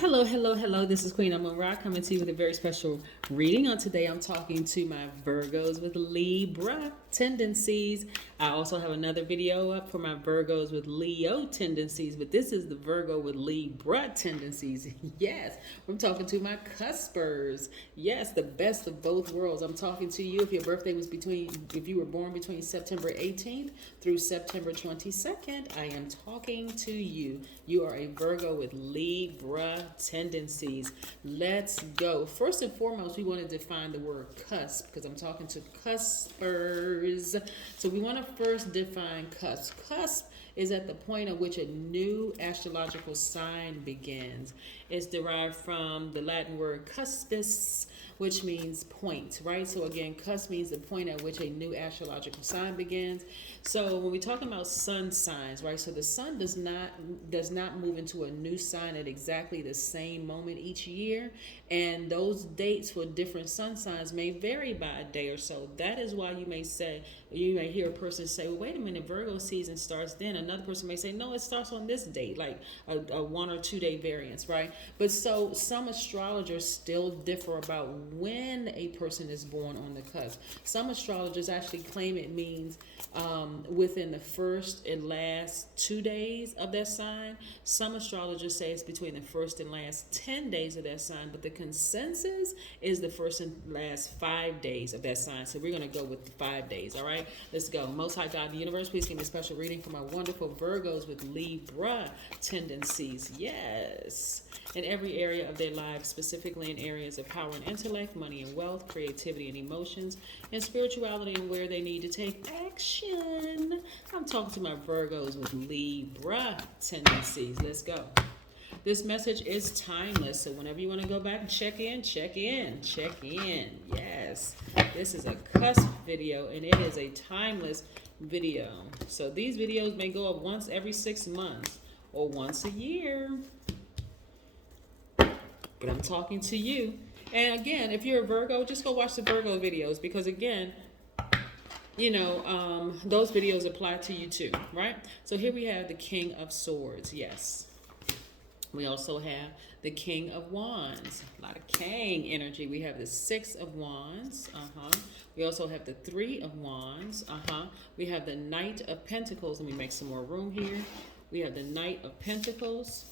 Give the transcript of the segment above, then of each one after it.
Hello, hello, hello. This is Queen Amun Ra coming to you with a very special reading. On today, I'm talking to my Virgos with Libra tendencies. I also have another video up for my Virgos with Leo tendencies, but this is the Virgo with Libra tendencies. Yes, I'm talking to my Cuspers. Yes, the best of both worlds. I'm talking to you if your birthday was if you were born between September 18th through September 22nd, I am talking to you. You are a Virgo with Libra tendencies. Let's go. First and foremost, we want to define the word cusp because I'm talking to cuspers. So we want to first define cusp. Cusp is at the point at which a new astrological sign begins. It's derived from the Latin word cuspis, which means point, right? So again, cusp means the point at which a new astrological sign begins. So when we're talking about sun signs, right? So the sun does not move into a new sign at exactly the same moment each year, and those dates for different sun signs may vary by a day or so. That is why you may hear a person say, well, wait a minute, Virgo season starts then. Another person may say, no, it starts on this date, like a 1 or 2 day variance, right? But so some astrologers still differ about when a person is born on the cusp. Some astrologers actually claim it means within the first and last 2 days of that sign. Some astrologers say it's between the first and last 10 days of that sign, but the consensus is the first and last 5 days of that sign. So we're going to go with the 5 days, all right? Let's go. Most High God of the universe, please give me a special reading for my wonderful Virgos with Libra tendencies. Yes. In every area of their lives, specifically in areas of power and intellect, money and wealth, creativity and emotions, and spirituality, and where they need to take action. I'm talking to my Virgos with Libra tendencies. Let's go. This message is timeless, so whenever you want to go back and check in. Yes, this is a cusp video, and it is a timeless video. So these videos may go up once every 6 months or once a year. But I'm talking to you. And again, if you're a Virgo, just go watch the Virgo videos because again, those videos apply to you too, right? So here we have the King of Swords. Yes. We also have the King of Wands. A lot of King energy. We have the 6 of Wands. We also have the 3 of Wands. We have the Knight of Pentacles. Let me make some more room here. We have the Knight of Pentacles.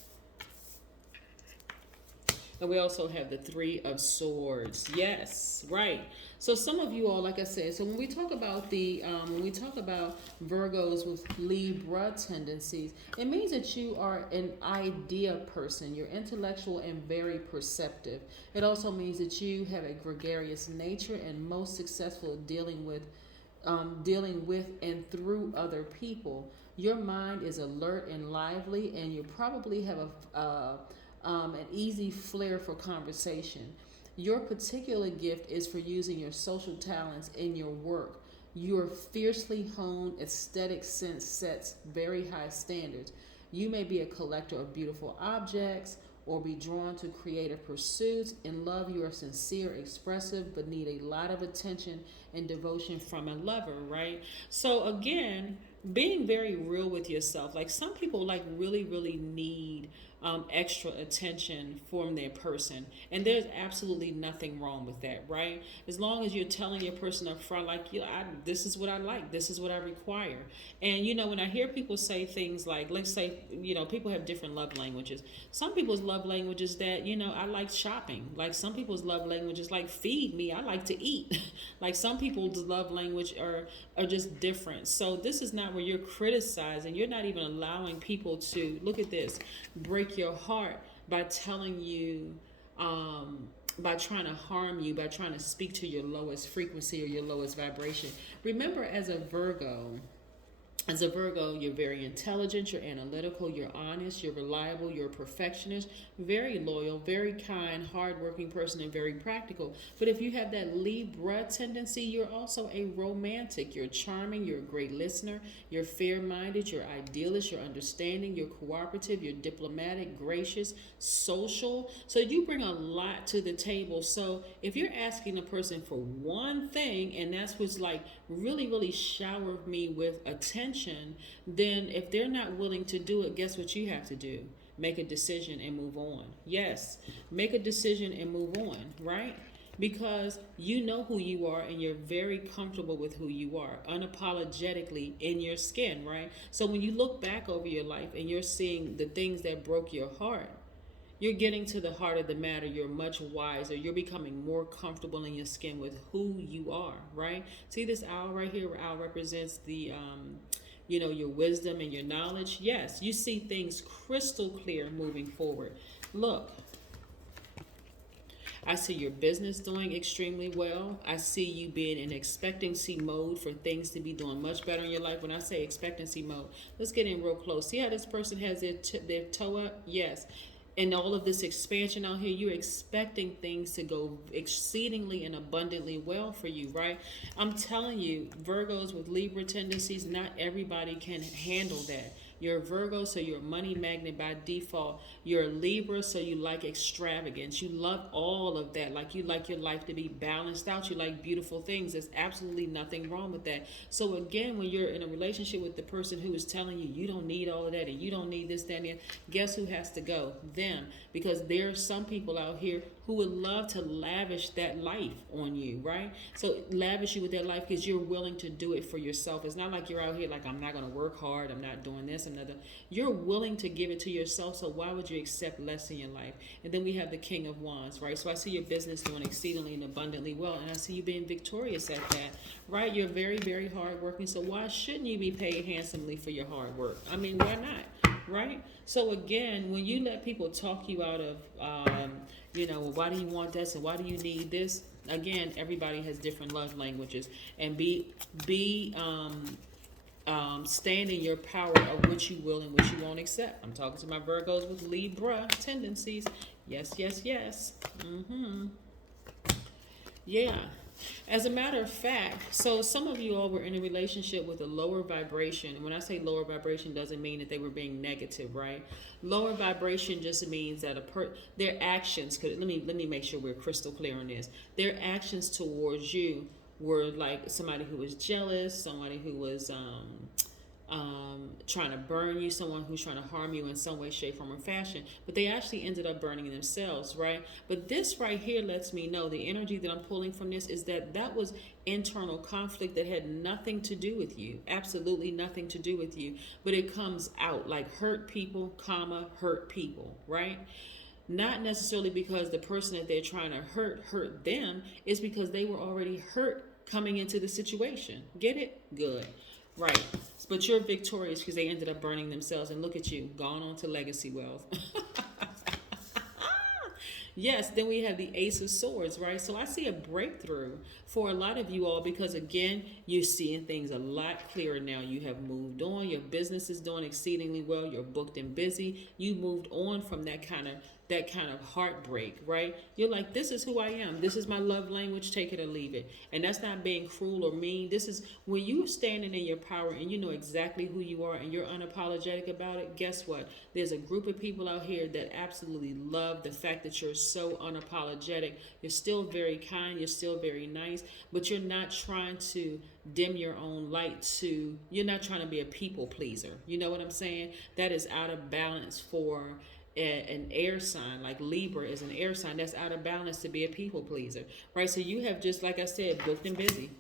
And we also have the 3 of Swords. Yes, right. So some of you all, like I said, so when we talk about Virgos with Libra tendencies, it means that you are an idea person. You're intellectual and very perceptive. It also means that you have a gregarious nature and most successful dealing with and through other people. Your mind is alert and lively, and you probably have an easy flair for conversation. Your particular gift is for using your social talents in your work. Your fiercely honed aesthetic sense sets very high standards. You may be a collector of beautiful objects or be drawn to creative pursuits. In love, you are sincere, expressive, but need a lot of attention and devotion from a lover, right? So again, being very real with yourself. Like some people like really, really need extra attention from their person. And there's absolutely nothing wrong with that, right? As long as you're telling your person up front, like, this is what I like, this is what I require. And, when I hear people say things like, let's say, people have different love languages. Some people's love languages that, I like shopping. Like some people's love languages like feed me, I like to eat. Like some people's love language are just different. So this is not where you're criticizing. You're not even allowing people to, look at this, break your heart by telling you, by trying to harm you, by trying to speak to your lowest frequency or your lowest vibration. Remember, as a Virgo, you're very intelligent, you're analytical, you're honest, you're reliable, you're a perfectionist, very loyal, very kind, hardworking person, and very practical. But if you have that Libra tendency, you're also a romantic. You're charming, you're a great listener, you're fair-minded, you're idealist, you're understanding, you're cooperative, you're diplomatic, gracious, social. So you bring a lot to the table. So if you're asking a person for one thing, and that's what's like really, really shower me with attention, then if they're not willing to do it, guess what you have to do? make a decision and move on. Yes, make a decision and move on, right? Because you know who you are and you're very comfortable with who you are, unapologetically in your skin, right? So when you look back over your life and you're seeing the things that broke your heart, you're getting to the heart of the matter. You're much wiser. You're becoming more comfortable in your skin with who you are, right? See this owl right here? Owl represents the, your wisdom and your knowledge. Yes, you see things crystal clear moving forward. Look, I see your business doing extremely well. I see you being in expectancy mode for things to be doing much better in your life. When I say expectancy mode, let's get in real close. See how this person has their toe up? Yes. And all of this expansion out here, you're expecting things to go exceedingly and abundantly well for you, right? I'm telling you, Virgos with Libra tendencies, not everybody can handle that. You're a Virgo, so you're a money magnet by default. You're a Libra, so you like extravagance. You love all of that. Like, you like your life to be balanced out. You like beautiful things. There's absolutely nothing wrong with that. So again, when you're in a relationship with the person who is telling you you don't need all of that and you don't need this, that, and that, guess who has to go? Them. Because there are some people out here who would love to lavish that life on you, right? So lavish you with that life because you're willing to do it for yourself. It's not like you're out here like, I'm not going to work hard, I'm not doing this, I'm not doing. You're willing to give it to yourself, so why would you accept less in your life? And then we have the King of Wands, right? So I see your business doing exceedingly and abundantly well, and I see you being victorious at that, right? You're very, very hardworking, so why shouldn't you be paid handsomely for your hard work? I mean, why not? Right? So again, when you let people talk you out of, well, why do you want this and why do you need this? Again, everybody has different love languages, and stand in your power of what you will and what you won't accept. I'm talking to my Virgos with Libra tendencies. Yes, yes, yes. Yeah. As a matter of fact, so some of you all were in a relationship with a lower vibration. When I say lower vibration, doesn't mean that they were being negative, right? Lower vibration just means that their actions could. Let me make sure we're crystal clear on this. Their actions towards you were like somebody who was jealous, somebody who was trying to burn you, someone who's trying to harm you in some way, shape, form, or fashion. But they actually ended up burning themselves, right? But this right here lets me know the energy that I'm pulling from this is that was internal conflict that had nothing to do with you, absolutely nothing to do with you. But it comes out like hurt people, hurt people, right? Not necessarily because the person that they're trying to hurt them. It's because they were already hurt coming into the situation. Get it? Good. Right. But you're victorious because they ended up burning themselves. And look at you, gone on to legacy wealth. Yes, then we have the Ace of Swords, right? So I see a breakthrough for a lot of you all because, again, you're seeing things a lot clearer now. You have moved on. Your business is doing exceedingly well. You're booked and busy. You moved on from that kind of heartbreak, right? You're like, this is who I am. This is my love language. Take it or leave it. And that's not being cruel or mean. This is when you're standing in your power and you know exactly who you are and you're unapologetic about it. Guess what? There's a group of people out here that absolutely love the fact that you're so unapologetic. You're still very kind. You're still very nice, but you're not trying to dim your own light you're not trying to be a people pleaser. You know what I'm saying? That is out of balance for an air sign. Like Libra is an air sign. That's out of balance to be a people pleaser, right? So you have, just like I said, booked and busy.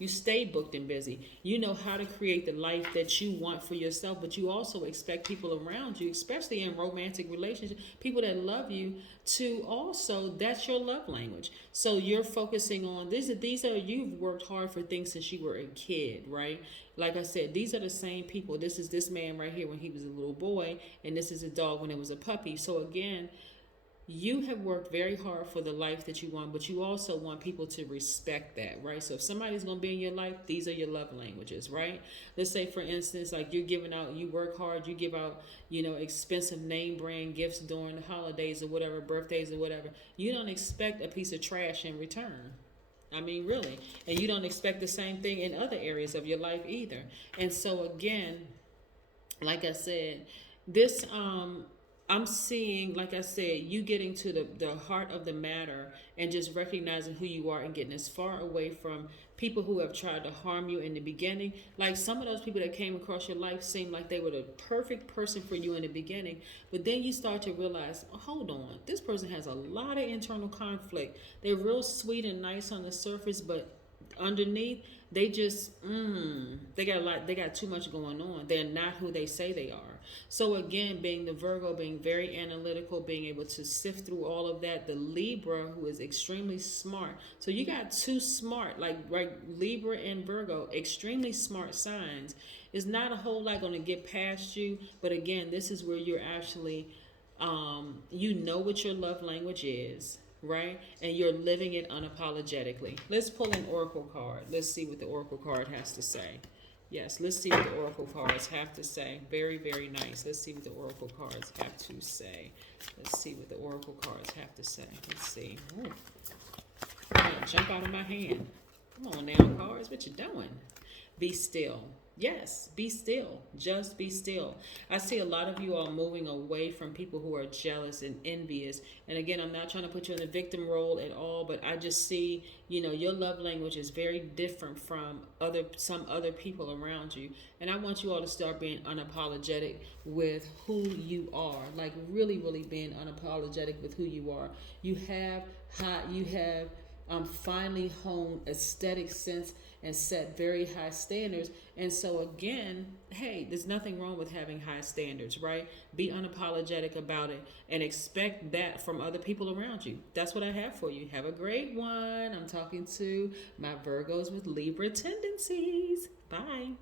You stay booked and busy. You know how to create the life that you want for yourself, but you also expect people around you, especially in romantic relationships, people that love you, to also, that's your love language. So you're focusing on these are you've worked hard for things since you were a kid, right? Like I said, these are the same people. This is this man right here when he was a little boy, and this is a dog when it was a puppy. So again, you have worked very hard for the life that you want, but you also want people to respect that, right? So if somebody's going to be in your life, these are your love languages, right? Let's say, for instance, like you're giving out, you work hard, you give out, expensive name brand gifts during the holidays or whatever, birthdays or whatever. You don't expect a piece of trash in return. I mean, really. And you don't expect the same thing in other areas of your life either. And so again, like I said, this, I'm seeing, like I said, you getting to the heart of the matter and just recognizing who you are and getting as far away from people who have tried to harm you in the beginning. Like some of those people that came across your life seemed like they were the perfect person for you in the beginning, but then you start to realize, oh, hold on, this person has a lot of internal conflict. They're real sweet and nice on the surface, but underneath they just they got a lot, they got too much going on. They're not who they say they are. So again, being the Virgo, being very analytical, being able to sift through all of that, the Libra, who is extremely smart. So you got two smart, like right, Libra and Virgo, extremely smart signs. It's not a whole lot going to get past you, but again, this is where you're actually you know what your love language is, right? And you're living it unapologetically. Let's pull an oracle card. Let's see what the oracle card has to say. Yes, let's see what the oracle cards have to say. Very, very nice. Let's see what the oracle cards have to say. Let's see what the oracle cards have to say. Let's see. Ooh. Jump out of my hand. Come on now, cards. What you doing? Be still. Yes, be still. Just be still. I see a lot of you all moving away from people who are jealous and envious. And again, I'm not trying to put you in the victim role at all, but I just see, you know, your love language is very different from some other people around you. And I want you all to start being unapologetic with who you are. Like really, really being unapologetic with who you are. You have finally honed aesthetic sense and set very high standards. And so again, hey, there's nothing wrong with having high standards, right? Be unapologetic about it and expect that from other people around you. That's what I have for you. Have a great one. I'm talking to my Virgos with Libra tendencies. Bye.